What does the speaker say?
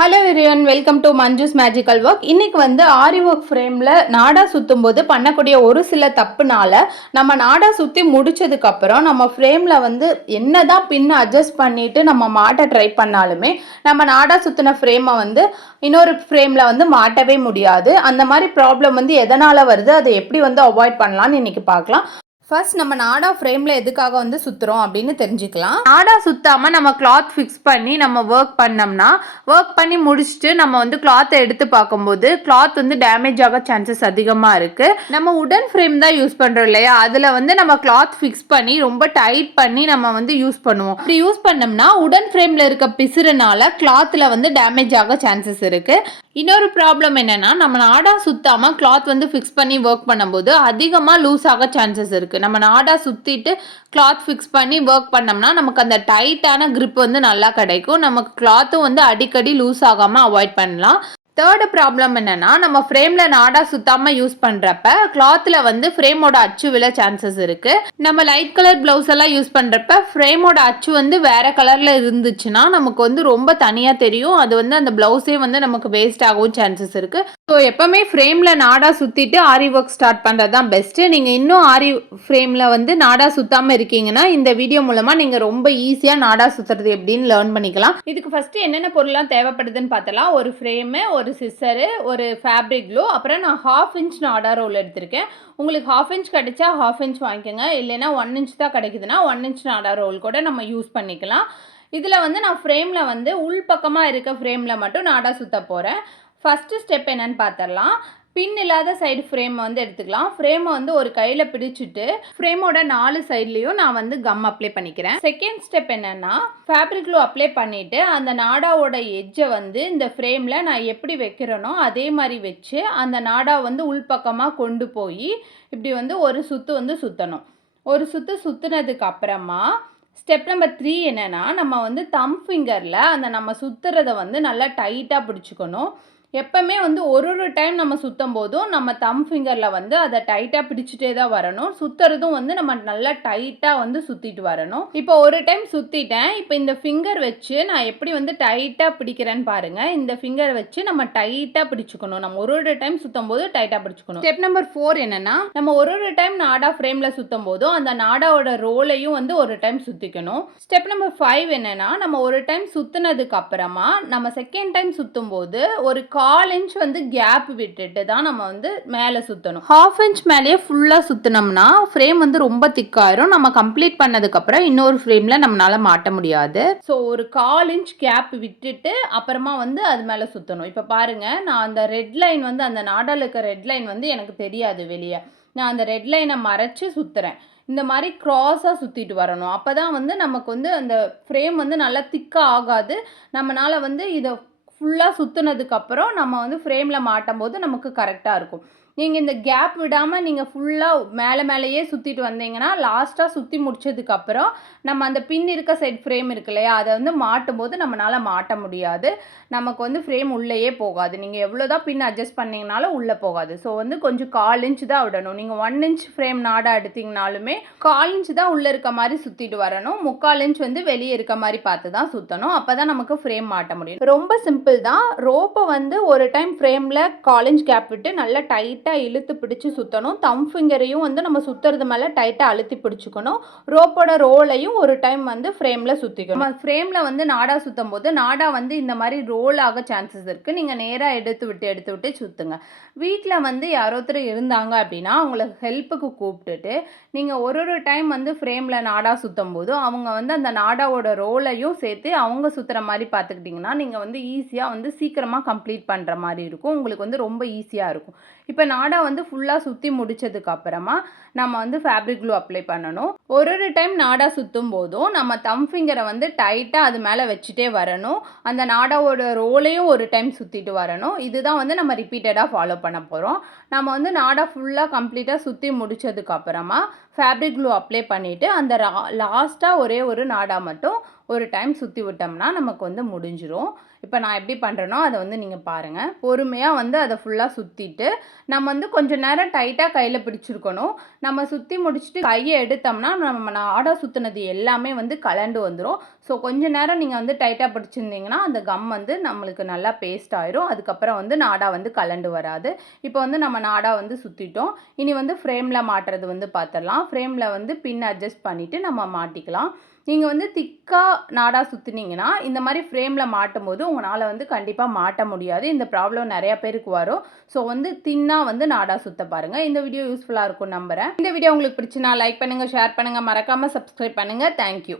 Hello everyone, welcome to Manju's magical work. இன்னைக்கு ஆரி work ஃப்ரேமில் நாடா சுற்றும் போது பண்ணக்கூடிய ஒரு சில தப்புனால நம்ம நாடா சுற்றி முடிச்சதுக்கப்புறம் நம்ம ஃப்ரேமில் என்னதான் பின் அட்ஜஸ்ட் பண்ணிட்டு நம்ம மாட்ட ட்ரை பண்ணாலுமே நம்ம நாடா சுற்றின ஃப்ரேமை இன்னொரு ஃப்ரேமில் மாட்டவே முடியாது. அந்த மாதிரி ப்ராப்ளம் எதனால் வருது, அதை எப்படி அவாய்ட் பண்ணலான்னு இன்னைக்கு பார்க்கலாம். ஃபர்ஸ்ட் நம்ம நாடா ஃப்ரேமில் எதுக்காக சுற்றுறோம் அப்படின்னு தெரிஞ்சுக்கலாம். நாடா சுற்றாமல் நம்ம கிளாத் ஃபிக்ஸ் பண்ணி நம்ம ஒர்க் பண்ணோம்னா, ஒர்க் பண்ணி முடிச்சுட்டு நம்ம கிளாத்தை எடுத்து பார்க்கும்போது கிளாத் டேமேஜ் ஆக சான்சஸ் அதிகமாக இருக்குது. நம்ம உடன் ஃப்ரேம் தான் யூஸ் பண்ணுறோம் இல்லையா, அதில் நம்ம கிளாத் ஃபிக்ஸ் பண்ணி ரொம்ப டைட் பண்ணி நம்ம யூஸ் பண்ணுவோம். அப்படி யூஸ் பண்ணோம்னா உடன் ஃப்ரேமில் இருக்க பிசுறுனால கிளாத்தில் டேமேஜ் ஆக சான்சஸ் இருக்குது. இன்னொரு ப்ராப்ளம் என்னன்னா, நம்ம நாடா சுத்தாம கிளாத் ஃபிக்ஸ் பண்ணி ஒர்க் பண்ணும்போது அதிகமாக லூஸ் ஆக சான்சஸ் இருக்கு. நம்ம நாடா சுத்திட்டு கிளாத் ஃபிக்ஸ் பண்ணி ஒர்க் பண்ணோம்னா நமக்கு அந்த டைட்டான கிரிப் நல்லா கிடைக்கும். நமக்கு கிளாத்தும் அடிக்கடி லூஸ் ஆகாம அவாய்ட் பண்ணலாம். தேர்டு ப்ராப்ளம் என்னன்னா, நம்ம ஃப்ரேமில் நாடா சுத்தாமல் யூஸ் பண்ணுறப்ப கிளாத்தில் ஃப்ரேமோட அச்சு விழ சான்சஸ் இருக்குது. நம்ம லைட் கலர் ப்ளவுஸ் எல்லாம் யூஸ் பண்ணுறப்ப ஃப்ரேமோட அச்சு வேற கலரில் இருந்துச்சுன்னா நமக்கு ரொம்ப தனியாக தெரியும். அது அந்த ப்ளவுஸே நமக்கு வேஸ்ட் ஆகவும் சான்சஸ் இருக்குது. ஸோ எப்போவுமே ஃப்ரேமில் நாடா சுற்றிட்டு ஆரி ஒர்க் ஸ்டார்ட் பண்ணுறது தான் பெஸ்ட்டு. நீங்கள் இன்னும் ஆரி ஃப்ரேமில் நாடா சுத்தாமல் இருக்கீங்கன்னா இந்த வீடியோ மூலமாக நீங்கள் ரொம்ப ஈஸியாக நாடா சுற்றுறது எப்படின்னு லேர்ன் பண்ணிக்கலாம். இதுக்கு ஃபஸ்ட்டு என்னென்ன பொருள்லாம் தேவைப்படுதுன்னு பார்த்தலாம். ஒரு ஃப்ரேமு, ஒரு சிசரு, ஒரு ஃபேப்ரிக் க்ளூ, அப்புறம் நான் 1/2 இன்ச் நாடா ரோல் எடுத்திருக்கேன். உங்களுக்கு 1/2 இன்ச் கிடைச்சா 1/2 இன்ச் வாங்கிக்கோங்க. இல்லைன்னா 1 இன்ச் தான் கிடைக்குதுன்னா 1 இன்ச் நாடா ரோல் கூட நம்ம யூஸ் பண்ணிக்கலாம். இதில் நான் ஃப்ரேமில் உள் பக்கமாக இருக்க ஃப்ரேமில் மட்டும் நாடா சுற்ற போகிறேன். ஃபஸ்ட்டு ஸ்டெப் என்னன்னு பார்த்துடலாம். பின் இல்லாத சைடு ஃப்ரேம் எடுத்துக்கலாம். ஃப்ரேமை ஒரு கையில் பிடிச்சிட்டு ஃப்ரேமோட 4 சைட்லேயும் நான் கம் அப்ளை பண்ணிக்கிறேன். செகண்ட் ஸ்டெப் என்னென்னா, ஃபேப்ரிக் க்ளூ அப்ளை பண்ணிவிட்டு அந்த நாடாவோட எட்ஜை இந்த ஃப்ரேமில் நான் எப்படி வைக்கிறேனோ அதே மாதிரி வச்சு அந்த நாடா உள்பக்கமாக கொண்டு போய் இப்படி ஒரு சுற்று சுற்றணும். ஒரு சுற்று சுற்றுனதுக்கு அப்புறமா ஸ்டெப் நம்பர் 3 என்னென்னா, நம்ம தம் ஃபிங்கரில் அந்த நம்ம சுற்றுறதை நல்லா டைட்டாக பிடிச்சிக்கணும். எப்பவுமே ஒரு டைம் நம்ம சுற்றும் போதும் நம்ம தம் ஃபிங்கரில் அதை டைட்டாக பிடிச்சிட்டே தான் வரணும். சுற்றுறதும் நம்ம நல்லா டைட்டாக சுற்றிட்டு வரணும். இப்போ ஒரு டைம் சுற்றிட்டேன். இப்போ இந்த ஃபிங்கர் வச்சு நான் எப்படி டைட்டாக பிடிக்கிறேன்னு பாருங்கள். இந்த ஃபிங்கர் வச்சு நம்ம டைட்டாக பிடிச்சிக்கணும். நம்ம ஒரு டைம் சுற்றும் போது டைட்டாக பிடிச்சிக்கணும். ஸ்டெப் நம்பர் 4 என்னென்னா, நம்ம ஒரு டைம் நாடா ஃப்ரேமில் சுற்றும் போதும் அந்த நாடாவோட ரோலையும் ஒரு டைம் சுற்றிக்கணும். ஸ்டெப் நம்பர் 5 என்னென்னா, நம்ம ஒரு டைம் சுற்றினதுக்கு அப்புறமா நம்ம செகண்ட் டைம் சுற்றும் போது ஒரு 1/4 இன்ச் கேப் விட்டுட்டு தான் நம்ம மேலே சுற்றணும். 1/2 இன்ச் மேலேயே ஃபுல்லாக சுற்றினோம்னா ஃப்ரேம் ரொம்ப திக்காயிரும். நம்ம கம்ப்ளீட் பண்ணதுக்கப்புறம் இன்னொரு ஃப்ரேமில் நம்மளால் மாட்ட முடியாது. ஸோ ஒரு 1/4 இன்ச் கேப் விட்டுட்டு அப்புறமா அது மேலே சுற்றணும். இப்போ பாருங்கள், நான் அந்த ரெட் லைன் அந்த நாடாவில் இருக்க ரெட் லைன் எனக்கு தெரியாது வெளியே. நான் அந்த ரெட் லைனை மறைச்சு சுற்றுறேன். இந்த மாதிரி க்ராஸாக சுற்றிட்டு வரணும். அப்போ தான் நமக்கு அந்த ஃப்ரேம் நல்லா திக்காக ஆகாது. நம்மளால் இதை ஃபுல்லாக சுற்றுனதுக்கப்புறம் நம்ம ஃப்ரேமில் மாட்டும் போது நமக்கு கரெக்டாக இருக்கும். நீங்கள் இந்த கேப் விடாமல் நீங்கள் ஃபுல்லாக மேலேயே சுற்றிட்டு வந்தீங்கன்னா லாஸ்ட்டாக சுற்றி முடிச்சதுக்கப்புறம் நம்ம அந்த பின் இருக்க சைட் ஃப்ரேம் இருக்கு இல்லையா, அதை மாட்டும் போது நம்மளால் மாட்ட முடியாது. நமக்கு ஃப்ரேம் உள்ளேயே போகாது. நீங்கள் எவ்வளோ தான் பின் அட்ஜஸ்ட் பண்ணிங்கனாலும் உள்ளே போகாது. ஸோ கொஞ்சம் 1/4 இன்ச் தான் விடணும். நீங்கள் 1 இன்ச் ஃப்ரேம் நாடா எடுத்திங்கனாலுமே 1/4 இன்ச் தான் உள்ளே இருக்க மாதிரி சுற்றிட்டு வரணும். 3/4 இன்ச் வெளியே இருக்க மாதிரி பார்த்து தான் சுற்றணும். அப்போ தான் நமக்கு ஃப்ரேம் மாட்ட முடியும். ரொம்ப சிம்பிள் தான். ரோப்பை ஒரு டைம் ஃப்ரேமில் 1/4 இன்ச் கேப் விட்டு நல்லா டைட்டாக இழுத்து பிடிச்சு சுற்றணும். தம் ஃபிங்கரையும் நம்ம சுற்றுறது மேலே டைட்டாக அழுத்தி பிடிச்சிக்கணும். ரோப்போட ரோலையும் ஒரு டைம் ஃப்ரேமில் சுற்றிக்கணும். நம்ம ஃப்ரேமில் நாடா சுற்றும் போது நாடா இந்த மாதிரி ரோல் ஆக சான்சஸ் இருக்குது. நீங்கள் நேராக எடுத்து விட்டு சுற்றுங்க. வீட்டில் யாரோ ஒருத்தர் இருந்தாங்க அப்படின்னா அவங்கள ஹெல்ப்புக்கு கூப்பிட்டுட்டு நீங்கள் ஒரு டைம் ஃப்ரேமில் நாடா சுற்றும் போது அவங்க அந்த நாடாவோட ரோலையும் சேர்த்து அவங்க சுற்றுற மாதிரி பார்த்துக்கிட்டிங்கன்னா நீங்கள் ஈஸியாக சீக்கிரமாக கம்ப்ளீட் பண்ணுற மாதிரி இருக்கும். உங்களுக்கு ரொம்ப ஈஸியாக இருக்கும். இப்போ நாடா ஃபுல்லாக சுற்றி முடிச்சதுக்கு அப்புறமா நம்ம ஃபேப்ரிக் க்ளூ அப்ளை பண்ணணும். ஒரு டைம் நாடா சுற்றும் போதும் நம்ம தம் ஃபிங்கரை டைட்டாக அது மேலே வச்சுட்டே வரணும். அந்த நாடாவோட ரோலையும் ஒரு டைம் சுற்றிட்டு வரணும். இதுதான் நம்ம ரிப்பீட்டடாக ஃபாலோ பண்ண போகிறோம். நம்ம நாடா ஃபுல்லாக கம்ப்ளீட்டாக சுற்றி முடிச்சதுக்கு அப்புறமா ஃபேப்ரிக் க்ளூ அப்ளை பண்ணிவிட்டு அந்த லாஸ்ட்டாக ஒரே ஒரு நாடா மட்டும் ஒரு டைம் சுற்றி விட்டோம்னா நமக்கு முடிஞ்சிடும். இப்போ நான் எப்படி பண்ணுறேனோ அதை நீங்கள் பாருங்கள். பொறுமையாக அதை ஃபுல்லாக சுற்றிட்டு நம்ம கொஞ்சம் நேரம் டைட்டாக கையில் பிடிச்சிருக்கணும். நம்ம சுற்றி முடிச்சுட்டு கையை எடுத்தோம்னா நம்ம நாடா சுற்றினது எல்லாமே கலண்டு வந்துடும். ஸோ கொஞ்ச நேரம் நீங்கள் வந்து டைட்டாக பிடிச்சிருந்தீங்கன்னா அந்த கம் வந்து நம்மளுக்கு நல்லா பேஸ்ட் ஆயிரும். அதுக்கப்புறம் வந்து நாடா வந்து கலண்டு வராது. இப்போ வந்து நம்ம நாடா வந்து சுற்றிட்டோம். இனி வந்து ஃப்ரேமில் மாட்டுறது வந்து பார்த்துடலாம். ஃப்ரேமில் வந்து பின் அட்ஜஸ்ட் பண்ணிவிட்டு நம்ம மாட்டிக்கலாம். நீங்கள் வந்து திக்காக நாடா சுற்றினீங்கன்னா இந்த மாதிரி ஃப்ரேமில் மாட்டும் போது உங்களால் வந்து கண்டிப்பாக மாட்ட முடியாது. இந்த ப்ராப்ளம் நிறையா பேருக்கு வரும். ஸோ வந்து தின்னாக வந்து நாடா சுற்ற பாருங்கள். இந்த வீடியோ யூஸ்ஃபுல்லாக இருக்கும் நம்புகிறேன். இந்த வீடியோ உங்களுக்கு பிடிச்சினா லைக் பண்ணுங்கள், ஷேர் பண்ணுங்கள், மறக்காமல் சப்ஸ்கிரைப் பண்ணுங்கள். தேங்க்யூ.